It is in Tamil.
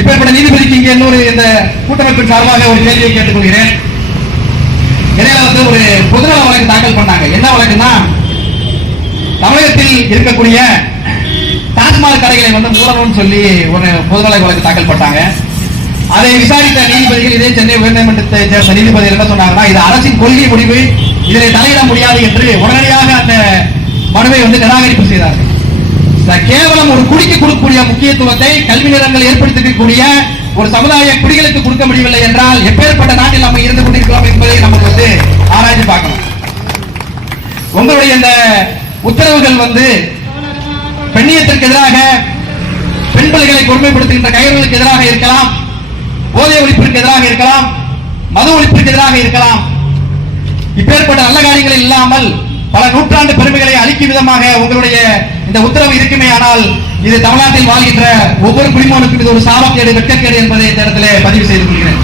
இப்பேற்பட்ட நீதிபதிக்கு இங்கே இன்னொரு இந்த கூட்டமைப்பின் சார்பாக ஒரு கேள்வியை கேட்டுக்கொள்கிறேன். இடையில வந்து ஒரு பொதுநல வழக்கு தாக்கல் பண்ணாங்க. என்ன வழக்குன்னா, தமிழகத்தில் இருக்கக்கூடிய டாஸ்மாக் கடைகளை வந்து மூடணும்னு சொல்லி ஒரு பொதுநல வழக்கு தாக்கல் பண்ணாங்க. அதை விசாரித்த நீதிபதிகள், இதே சென்னை உயர்நீதிமன்றத்தை சேர்ந்த நீதிபதிகள் என்ன சொன்னாங்கன்னா, இது அரசின் கொள்கை முடிவு, இதில் தலையிட முடியாது என்று உடனடியாக அந்த மனுவை வந்து நிராகரிப்பு செய்தார்கள். கேவலம் ஒரு குடிக்கு கொடுக்கக்கூடிய முக்கியத்துவத்தை கல்வி நிறுவனங்கள் ஏற்படுத்திக்கூடிய ஒரு சமுதாய குடிகளுக்கு கொடுக்க முடியவில்லை என்றால் எப்பேற்பட்ட நாட்டில் நம்ம இருந்து கொண்டிருக்கிறோம் என்பதை நமக்கு வந்து ஆராய்ச்சி பார்க்கணும். உங்களுடைய இந்த உத்தரவுகள் வந்து பெண்ணியத்திற்கு எதிராக, பெண் பிள்ளைகளை கொடுமைப்படுத்துகின்ற கைகளுக்கு எதிராக இருக்கலாம், போதை ஒழிப்பிற்கு எதிராக இருக்கலாம், மது ஒழிப்பிற்கு எதிராக இருக்கலாம். இப்பேற்பட்ட நல்ல காரியங்கள் இல்லாமல் பல நூற்றாண்டு பெருமைகளை அளிக்கும் விதமாக உங்களுடைய இந்த உத்தரவு இருக்குமே, ஆனால் இது தமிழ்நாட்டில் வாழ்கின்ற ஒவ்வொரு குடிமகனுக்கும் இது ஒரு சாபக்கேடு, வெட்கக்கேடு என்பதை இந்த இடத்திலே பதிவு செய்து கொள்கிறேன்.